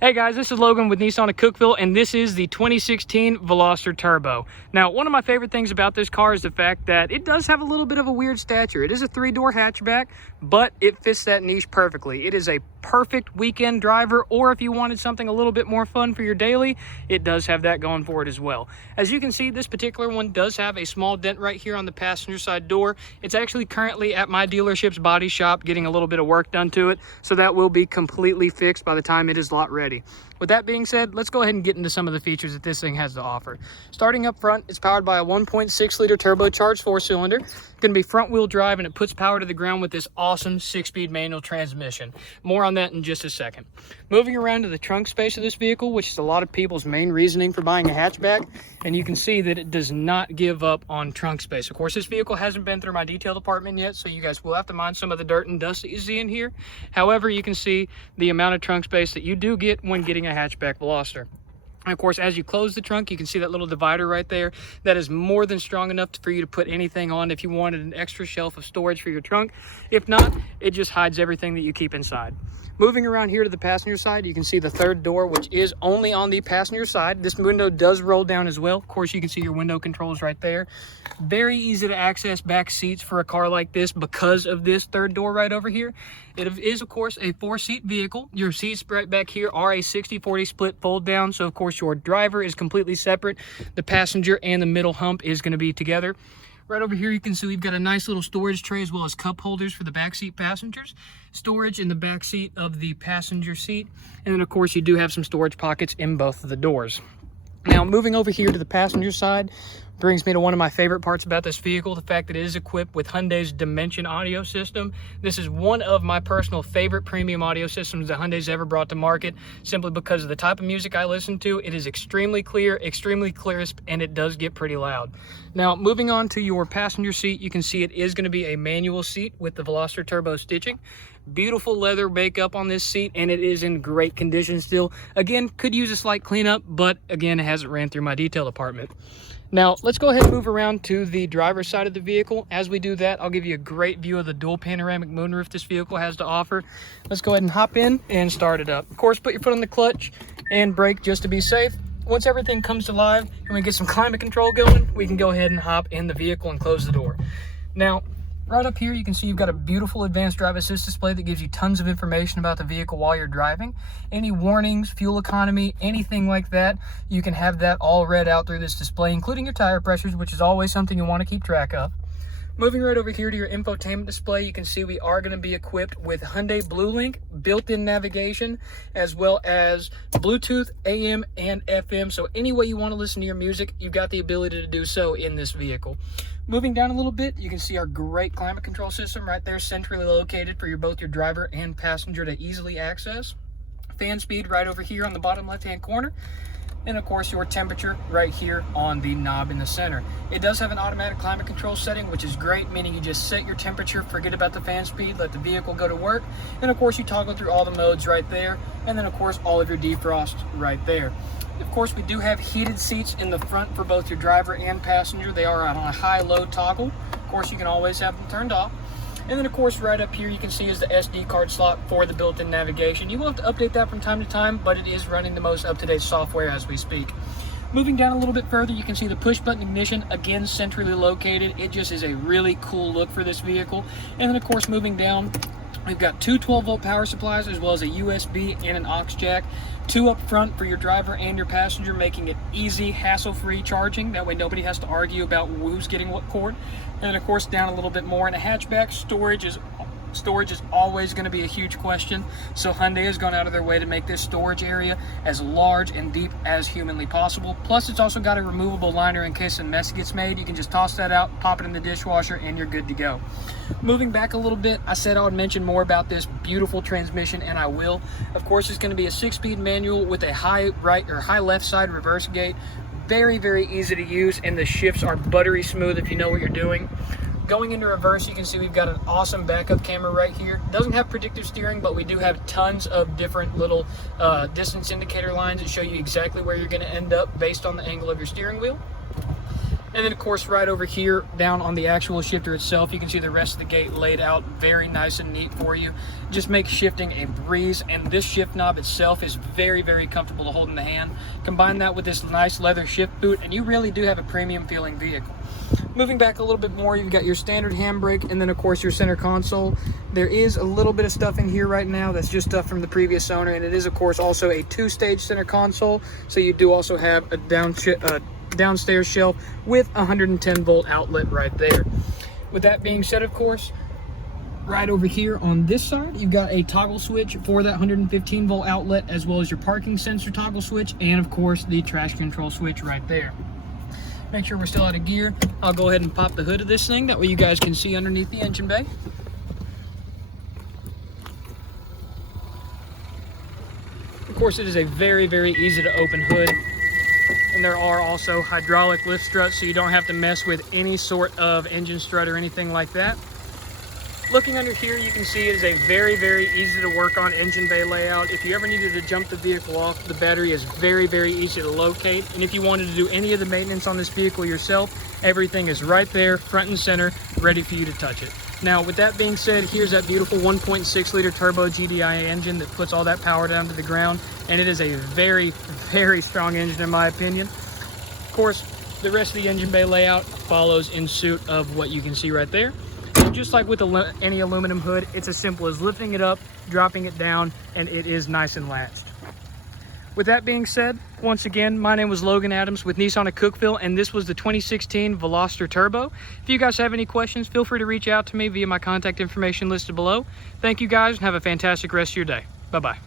Hey guys, this is Logan with Nissan of Cookeville, and this is the 2016 Veloster Turbo. Now, one of my favorite things about this car is the fact that it does have a little bit of a weird stature. It is a 3-door hatchback, but it fits that niche perfectly. It is a perfect weekend driver, or if you wanted something a little bit more fun for your daily, it does have that going for it as well. As you can see, this particular one does have a small dent right here on the passenger side door. It's actually currently at my dealership's body shop getting a little bit of work done to it, so that will be completely fixed by the time it is lot ready. With that being said, let's go ahead and get into some of the features that this thing has to offer. Starting up front, it's powered by a 1.6 liter turbocharged 4-cylinder. Going to be front wheel drive, and it puts power to the ground with this awesome 6-speed manual transmission. More on that in just a second. Moving around to the trunk space of this vehicle, which is a lot of people's main reasoning for buying a hatchback, and you can see that it does not give up on trunk space. Of course, this vehicle hasn't been through my detail department yet, so you guys will have to mind some of the dirt and dust that you see in here. However, you can see the amount of trunk space that you do get when getting a hatchback Veloster. And of course, as you close the trunk, you can see that little divider right there. That is more than strong enough for you to put anything on if you wanted an extra shelf of storage for your trunk. If not, it just hides everything that you keep inside. Moving around here to the passenger side, you can see the third door, which is only on the passenger side. This window does roll down as well. Of course, you can see your window controls right there. Very easy to access back seats for a car like this because of this third door right over here. It is, of course, a 4-seat vehicle. Your seats right back here are a 60-40 split fold down. So, of course, your driver is completely separate. The passenger and the middle hump is going to be together. Right over here, you can see we've got a nice little storage tray as well as cup holders for the backseat passengers. Storage in the back seat of the passenger seat. And then, of course, you do have some storage pockets in both of the doors. Now, moving over here to the passenger side brings me to one of my favorite parts about this vehicle, the fact that it is equipped with Hyundai's Dimension audio system. This is one of my personal favorite premium audio systems that Hyundai's ever brought to market, simply because of the type of music I listen to. It is extremely clear, extremely crisp, and it does get pretty loud. Now, moving on to your passenger seat, you can see it is going to be a manual seat with the Veloster Turbo stitching. Beautiful leather makeup on this seat, and it is in great condition still. Again, could use a slight cleanup, but again, it hasn't ran through my detail department. Now, let's go ahead and move around to the driver's side of the vehicle. As we do that, I'll give you a great view of the dual panoramic moonroof this vehicle has to offer. Let's go ahead and hop in and start it up. Of course, put your foot on the clutch and brake just to be safe. Once everything comes to life and we get some climate control going, we can go ahead and hop in the vehicle and close the door. Now, right up here, you can see you've got a beautiful advanced drive assist display that gives you tons of information about the vehicle while you're driving. Any warnings, fuel economy, anything like that, you can have that all read out through this display, including your tire pressures, which is always something you want to keep track of. Moving right over here to your infotainment display, you can see we are going to be equipped with Hyundai BlueLink built-in navigation, as well as Bluetooth, AM, and FM. So any way you want to listen to your music, you've got the ability to do so in this vehicle. Moving down a little bit, you can see our great climate control system right there, centrally located for both your driver and passenger to easily access. Fan speed right over here on the bottom left-hand corner. And of course, your temperature right here on the knob in the center. It does have an automatic climate control setting, which is great, meaning you just set your temperature, forget about the fan speed, let the vehicle go to work. And of course, you toggle through all the modes right there. And then of course, all of your defrost right there. Of course, we do have heated seats in the front for both your driver and passenger. They are on a high-low toggle. Of course, you can always have them turned off. And then, of course, right up here, you can see is the SD card slot for the built-in navigation. You will have to update that from time to time, but it is running the most up-to-date software as we speak. Moving down a little bit further, you can see the push-button ignition, again, centrally located. It just is a really cool look for this vehicle. And then, of course, moving down, we've got two 12-volt power supplies, as well as a USB and an aux jack. Two up front for your driver and your passenger, making it easy, hassle-free charging. That way nobody has to argue about who's getting what cord. And of course, down a little bit more in a hatchback, storage is always going to be a huge question. So Hyundai has gone out of their way to make this storage area as large and deep as humanly possible. Plus, it's also got a removable liner in case a mess gets made. You can just toss that out, pop it in the dishwasher, and you're good to go. Moving back a little bit, I said I would mention more about this beautiful transmission, and I will. Of course, it's going to be a 6-speed manual with a high right or high left side reverse gate. Very, very easy to use, and the shifts are buttery smooth if you know what you're doing. Going into reverse, you can see we've got an awesome backup camera right here. Doesn't have predictive steering, but we do have tons of different little distance indicator lines that show you exactly where you're going to end up based on the angle of your steering wheel. And then of course right over here down on the actual shifter itself, you can see the rest of the gate laid out very nice and neat for you. Just makes shifting a breeze, and this shift knob itself is very, very comfortable to hold in the hand. Combine that with this nice leather shift boot and you really do have a premium feeling vehicle. Moving back a little bit more, you've got your standard handbrake and then of course your center console. There is a little bit of stuff in here right now that's just stuff from the previous owner, and it is of course also a 2-stage center console, so you do also have a downstairs shelf with a 110 volt outlet right there. With that being said, of course, right over here on this side, you've got a toggle switch for that 115 volt outlet, as well as your parking sensor toggle switch, and of course the traction control switch right there. Make sure we're still out of gear. I'll go ahead and pop the hood of this thing, that way you guys can see underneath the engine bay. Of course, it is a very, very easy to open hood. And there are also hydraulic lift struts, so you don't have to mess with any sort of engine strut or anything like that. Looking under here, you can see it is a very, very easy to work on engine bay layout. If you ever needed to jump the vehicle off, the battery is very, very easy to locate. And if you wanted to do any of the maintenance on this vehicle yourself, everything is right there, front and center, ready for you to touch it. Now, with that being said, here's that beautiful 1.6 liter turbo GDI engine that puts all that power down to the ground, and it is a very, very strong engine in my opinion. Of course, the rest of the engine bay layout follows in suit of what you can see right there. And just like with any aluminum hood, it's as simple as lifting it up, dropping it down, and it is nice and latched. With that being said, once again, my name was Logan Adams with Nissan of Cookeville, and this was the 2016 Veloster Turbo. If you guys have any questions, feel free to reach out to me via my contact information listed below. Thank you guys, and have a fantastic rest of your day. Bye-bye.